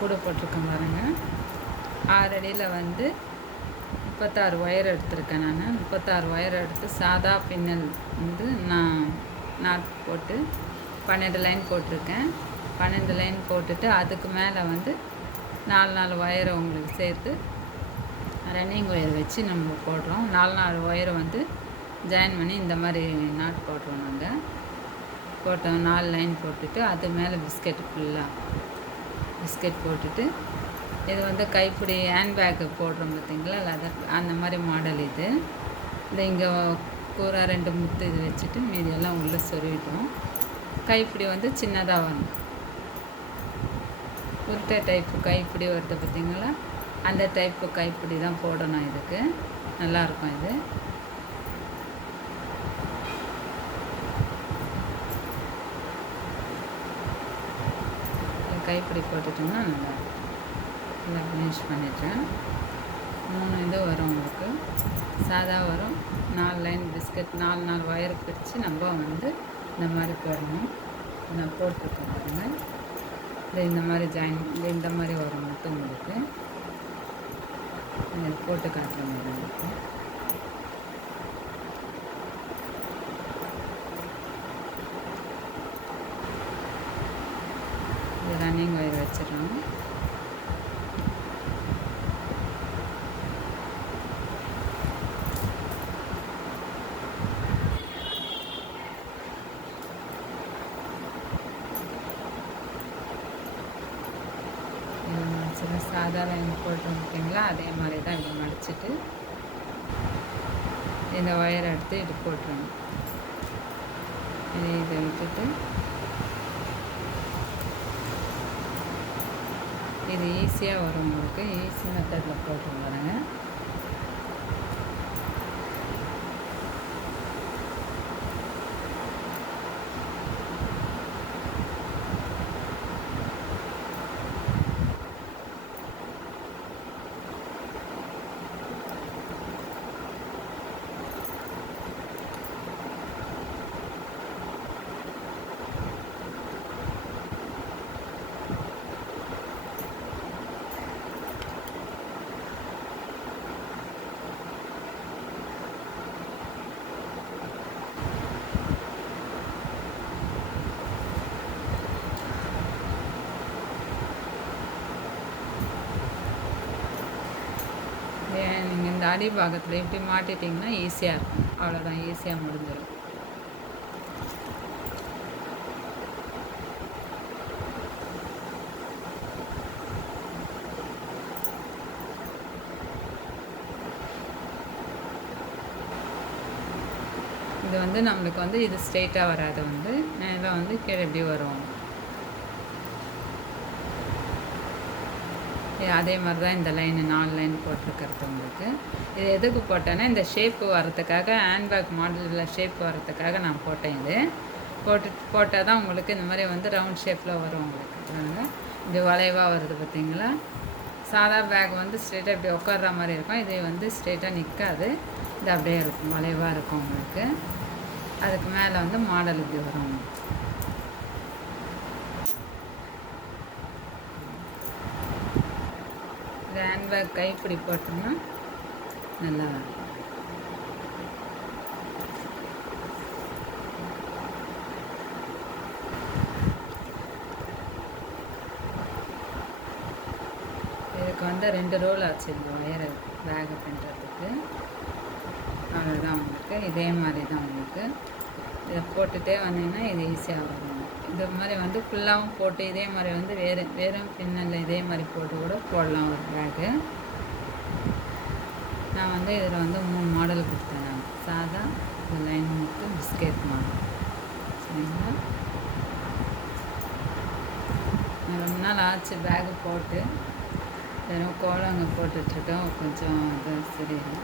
கூட போட்டிருக்கேன் பாருங்கள் ஆறடியில் வந்து முப்பத்தாறு ஒயர் எடுத்திருக்கேன் நான். முப்பத்தாறு ஒயர் எடுத்து சாதா பின்னல் வந்து நான் நாட் போட்டு பன்னெண்டு லைன் போட்டிருக்கேன். பன்னெண்டு லைன் போட்டுட்டு அதுக்கு மேலே வந்து நாலு நாலு ஒயரை உங்களுக்கு சேர்த்து ரன்னிங் ஒயர் வச்சு நம்ம போடுறோம். நாலு நாலு ஒயரை வந்து ஜாயின் பண்ணி இந்த மாதிரி நாட் போடுறோம் நாங்கள் போட்டோம் நாலு லைன் போட்டுட்டு அது மேலே பிஸ்கெட் ஃபுல்லாக பிஸ்கட் போட்டுட்டு இது வந்து கைப்பிடி ஹேண்ட்பேக்கு போடுறோம் பார்த்தீங்களா? லெதர் அந்த மாதிரி மாடல் இது. இந்த இங்கே கூரை ரெண்டு முத்து இது வச்சுட்டு மீதியெல்லாம் உள்ளே சொருவிட்டோம் கைப்பிடி வந்து சின்னதாக வரும் உருட்டை டைப்பு கைப்பிடி வருது பார்த்திங்களா? அந்த டைப்பு கைப்பிடி தான் போடணும் இதுக்கு. நல்லாயிருக்கும் இது. கைப்பிடி போட்டுட்டோம்னா நல்லா நல்லா ஃபினிஷ் பண்ணிட்டேன். மூணு இது வரும் உங்களுக்கு. சாதா வரும். நாலு லைன் பிஸ்கட் நாலு நாலு ஒயர் பிரித்து நம்ம வந்து இந்த மாதிரி போடணும் நான் போட்டுருக்கேன் பாருங்கள் இது இந்த மாதிரி ஜாயின் இது இந்த மாதிரி வரும் மட்டும் உங்களுக்கு. போட்டு காட்டுற மாதிரி உங்களுக்கு இது ரன்னிங் ஒயர் வச்சிடலாம் இது மடிச்சிடும் சாதா லைன் அதே மாதிரி தான் இதை மடிச்சிட்டு இந்த ஒயர் எடுத்து இது போட்டுருணும் இதை விட்டுட்டு இது ஈஸியாக வரும் உங்களுக்கு. ஈஸி மெத்தடில் போட்டு பாருங்க நீங்கள் இந்த அடி பாகத்தில் இப்படி மாட்டிட்டிங்கன்னா ஈஸியாக இருக்கும். அவ்வளோதான் ஈஸியாக முடிஞ்சிடும். இது வந்து நம்மளுக்கு வந்து இது ஸ்ட்ரெயிட்டாக வராது வந்து. நேராக வந்து கீழே இப்படி வரும். அதே மாதிரி தான் இந்த லைன் நாலு லைன் போட்டிருக்கிறது உங்களுக்கு. இது எதுக்கு போட்டேன்னா இந்த ஷேப்பு வரத்துக்காக ஹேண்ட்பேக் மாடலில் ஷேப் வரத்துக்காக நான் போட்டேன் இது. போட்டு போட்டால் தான் உங்களுக்கு இந்த மாதிரி வந்து ரவுண்ட் ஷேப்பில் வரும் உங்களுக்கு. பாருங்க. இது வளைவாக வருது பார்த்தீங்களா? சாதா பேக் வந்து ஸ்ட்ரெயிட்டாக இப்படி உட்கார்ற மாதிரி இருக்கும். இது வந்து ஸ்ட்ரெயிட்டாக நிற்காது இது அப்படியே இருக்கும். வளைவாக இருக்கும் உங்களுக்கு. அதுக்கு மேலே வந்து மாடல் இப்படி வரும். இது ஹேண்ட்பேக் கைப்பிடி போட்டோம்னா நல்லா இருக்கும். இதுக்கு வந்து ரெண்டு ரோல் ஆச்சு இந்த ஒயர் பேக் பண்ணுறதுக்கு அவ்வளோதான் உங்களுக்கு. இதே மாதிரி தான் உங்களுக்கு. இதை போட்டுகிட்டே வந்தீங்கன்னா இது ஈஸியாக வரும். இந்த மாதிரி வந்து ஃபுல்லாகவும் போட்டு இதே மாதிரி வந்து வேறு வேறும் பின்னலில் இதே மாதிரி போட்டு கூட போடலாம் ஒரு பேக்கு நான் வந்து இதில் வந்து மூணு மாடல் கொடுத்தேன் நான். சாதா இது லைன் மட்டும் பிஸ்கெட் மாடல் சரிங்களா? ரொம்ப நாள் ஆச்சு பேகு போட்டு. வெறும் கோலம் அங்கே போட்டுட்ருக்கேன் கொஞ்சம் இது சரியில்லை.